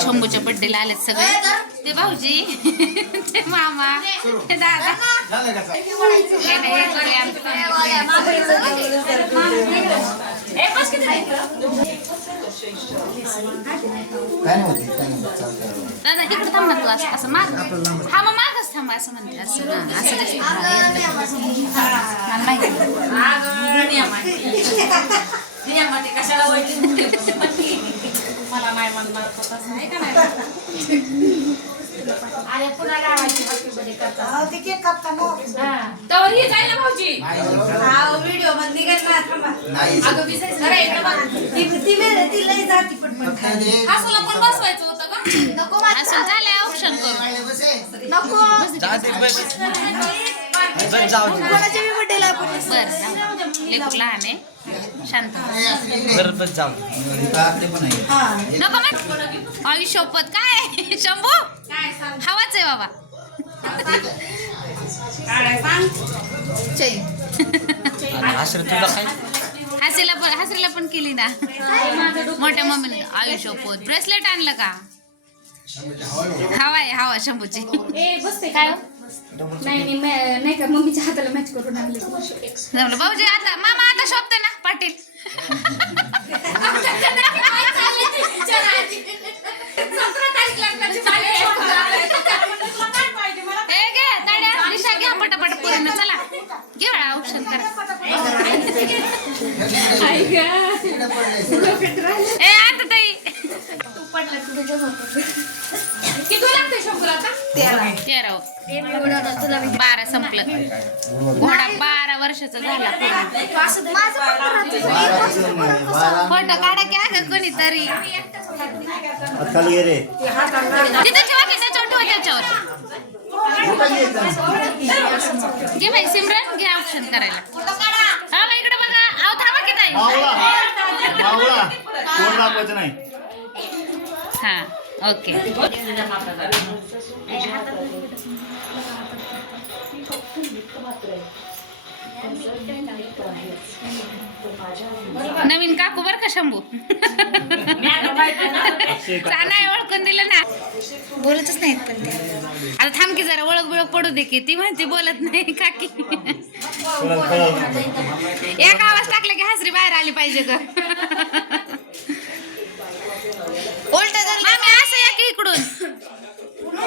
शंभूच्या बड्डेला आलेत सगळे. ते भाऊजी ते मामा ते दादा. दादा इकडे थांब ना तू असं असं माग. हा मग मागच थांब असं म्हणते असं हा असं मला माहिती मला नाही म्हणणार तसं आहे का नाही? अरे पुन्हा गावाची हॅपी बर्थडे करतात तर ही. जायला भाऊजी. व्हिडिओमध्ये निघत ना थांबा. नाही. अगं विसायचं अरे इकडे बघ. ती ती वेळ ती लई जाती पटपट फक्त ते- हासूला पण बसवायचं होतं का नको असं ऑप्शन करू बसे. नको कोणाच्या बी बर्थडेला आपण? बरं लेकू लहान आहे. शांत. हे. नको मग आई काय शंभू काय? सांग हवाच आहे बाबा. काय? सांग हसीला पण हसरीला पण केली ना. मोठ्या मम्मीने. आई शपथ ब्रेसलेट आणलं का? हवा आहे हवा शंभूची. काय नाही नाही मै- नाही का? मम्मीच्या हाताला मॅच करून आणले. भाऊजी आता मामा आता शोभते ना? पाटील. हे घे ताड्या दिशा घ्या पटापट पूर्ण चला. घे वेळा औषध करा. इकडे पडले. ए आता ताई. किती लागते शंभूला आता? तेरा. बारा संपलं. घोडा बारा वर्षाचा झाला. फोटो काढा की अगं कोणीतरी. खाली गे रे. तिथे ठेवा की त्याच्यावर ठेवा त्याच्यावर? घे बाई सिमरन घे ऑप्शन करायला. हा बाई इकडे बघा. अहो थांबा की ताई. मावळा. मावळा. कोण दाखवायचं नाही. हा. ओके. नवीन काकू बर का शंभू? नाही ओळखून दिलं ना. बोलतच नाहीत पण ते. आता थांब की जरा ओळख बिळख पडू दे की. ती म्हणते बोलत नाही काकी. एक आवाज टाकला की हसरी बाहेर आली पाहिजे ग.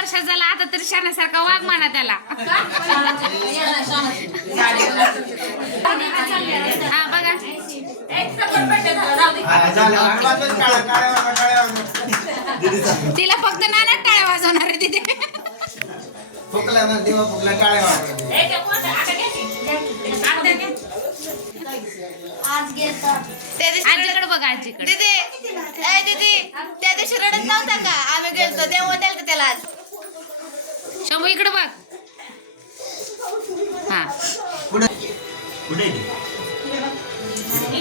तेरा वर्षाचा झाला आता तरी शाण्यासारखा वाघ म्हणा त्याला. हा बघा. तिला फक्त नाण्यात टाळ्या वाजवणार आहे तिथे. फुकला ना दिवा फुकला टाळ्या आजीकडे बघा आजीकडे. दीदी ए दीदी त्या दिवशी रडत नव्हता का? आम्ही गेलतो तेव्हा द्याल त्याला आज? शंभू इकडे बघ. हा.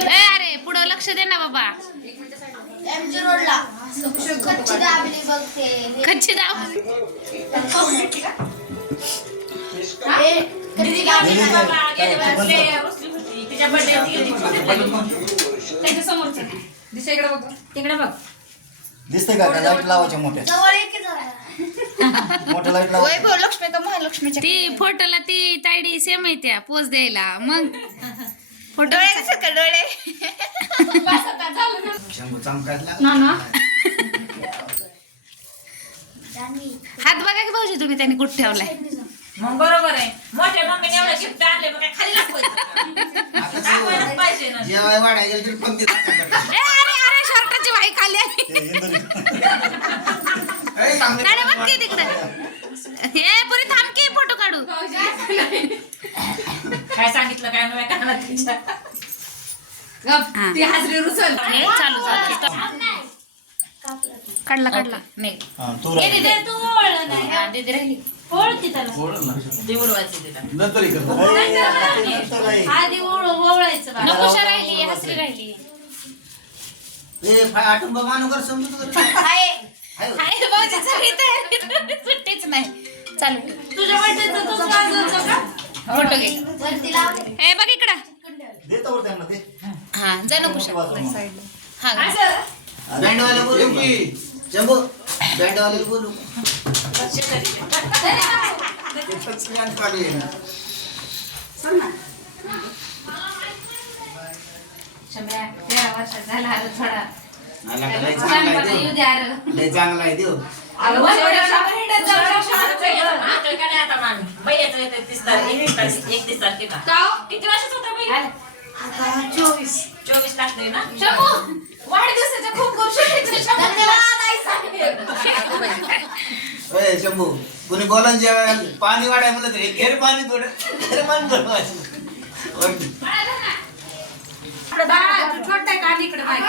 ए अरे पुढं लक्ष दे ना बाबा. एम जी रोडला. कच्ची दाबली बघते. कच्ची तिकडे बघ. दिसतंय का? लाइट मोठ्या. जवळ लाइट वैभव लक्ष्मी का महालक्ष्मीच्या ती फोटोला ती तायडी सेम आहे त्या पोच द्यायला. मग फोटो डोळे दिसत का डोळे? शंभू चमकायला ना ना हात बघा की भाऊजी तुम्ही त्यांनी कुठे ठेवलाय. मग बरोबर आहे. मोठ्या मम्मीने एवढं गिफ्ट आणले मग काय खाली दाखवायचं दाखवायलाच पाहिजे ना. जेवाय वाढायला गेलं तरी पंक्ती दाखवतात. ए, अरे अरे शर्टाची बाई खाली आली. गाड्या बघ की तिकडे. हे पुरी थांब की फोटो काढू. काय सांगितलं काय नव्हे कानात तिच्या. हा. ती हाजरी रुसल हे चालू काढला काढला. नाही. हा, तू ए, राह. दीदी, तू ओळलं नाही. हा, दीदी राहिली. ओळखी त्याला? ते उडवायचे तिला. नंतर करतो. अरे, आता ते नंतर आहे. आधी ओळ ओवळायचं बा नकोशा राहिली हसरी राहिली. ए, फाय आटून बघ, मानू कर, समजून कर. हाय हाय भाऊजी. सगळी तयारी सुट्टीच नाही. चालू तुझ्या बर्थडेचं तूच वाजवतो का? फोटो घे. ए बघ इकडं. दे तोवर त्यांना दे. हा जा हा बँडवाले बोलू की. शंभू बँडवाले बोलू. एकच गाणं चालू आहे ना. शंभ्या तेरा वर्षात झाला थोडा लय चांगला आहे देव. लय चांगला आहे देव चोवीस. चोवीस ना? शंभू वाढदिवसाच्या खूप खूप शुभेच्छा ओय शंभू कोणी बोला जेव्हा पाणी वाढाय म्हणलं तरी घेर पाणी थोडं. घेर पाणी थोडं. छोटा आहे का इकडे तिथं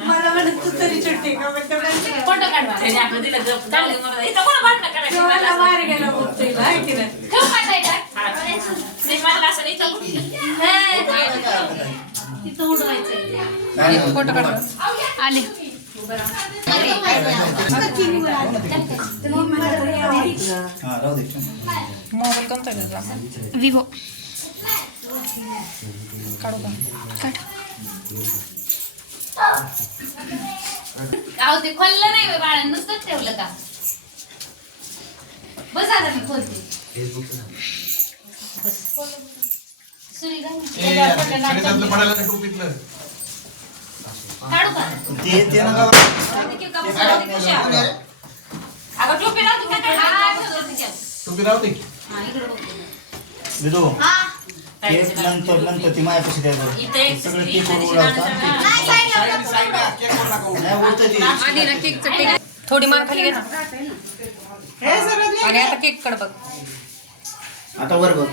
मला म्हणत तू तरी छोटी का फोटो काढवा आपलं दिलं मला इथं कोण भांडणं करायची बाहेर बघतोय नाही मला असं नाही तिथं उडवायचं काय नाही. आले हा, राहू दे. विवो काढू का काढ अहो ते खोललं नाही बे बाळा नुसतंच ठेवलं का बस आता मी खोलते बस. सुरी घाल. त्याच्यावर पडलं नाक काढू का ते ते नका लावते. विदो केक नंतर नंतर ती द्या बरं. सगळं केक. थोडी मार खाली घे ना आणि आता केक कड बघ आता वर बघ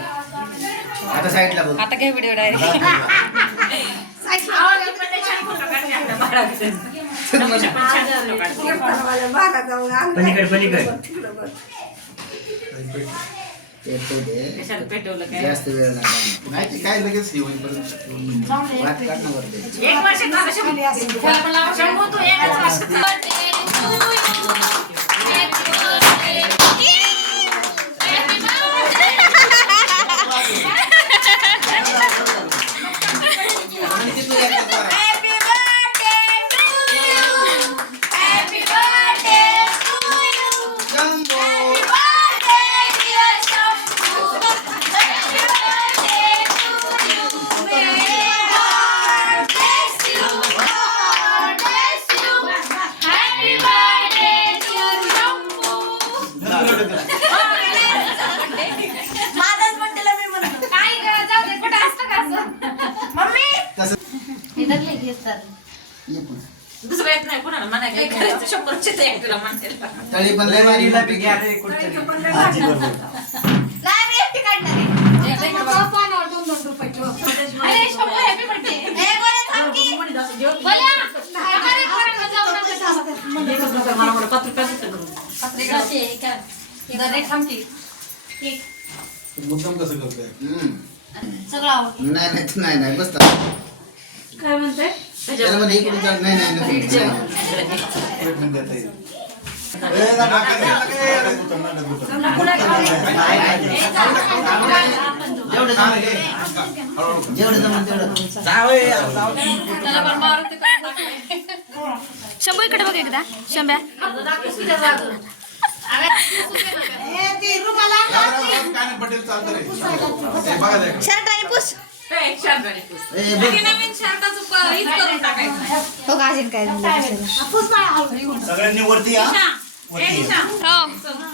आता साईडला बघ आता घे व्हिडिओ डायरेक्ट पलीकड पेटवलं काय जास्त वेळ नाही काय लगेच वाट काढ ना वर दे. एक वर्ष झालं शंभू. त्याला पण लावा. शंभू तू एकच वर्षाचा. ये पुढं. दुसरं येत नाही कुणाला म्हणाय काय करायचं शंभरचे ते एक तुला म्हणते तळी पण लय भारी मोठी घ्या. आजी बरोबर. अरे, शंभू, happy birthday. बोला. हमारे घर में जाऊ नका. पत्रिकाचे हे काय? केक. मुद्दाम कसं करतोय सगळं आवडलं नाही नाही नाही नाही बस काय म्हणते त्याला मध्ये इकडून चाल नाही नाही नको. भेटून देता येईल. ए, नका, नका, नका, नका, नका, नका. जेवढं जमलं. तेवढं. जेवढं जमलं तेवढं शंभू इकडे बघ एकदा. शंभ्या. शर्ट आणि पुस. बघ. करून टाकायचं हो का अजून काय? सगळ्यांनी वरती या. वरती. हो.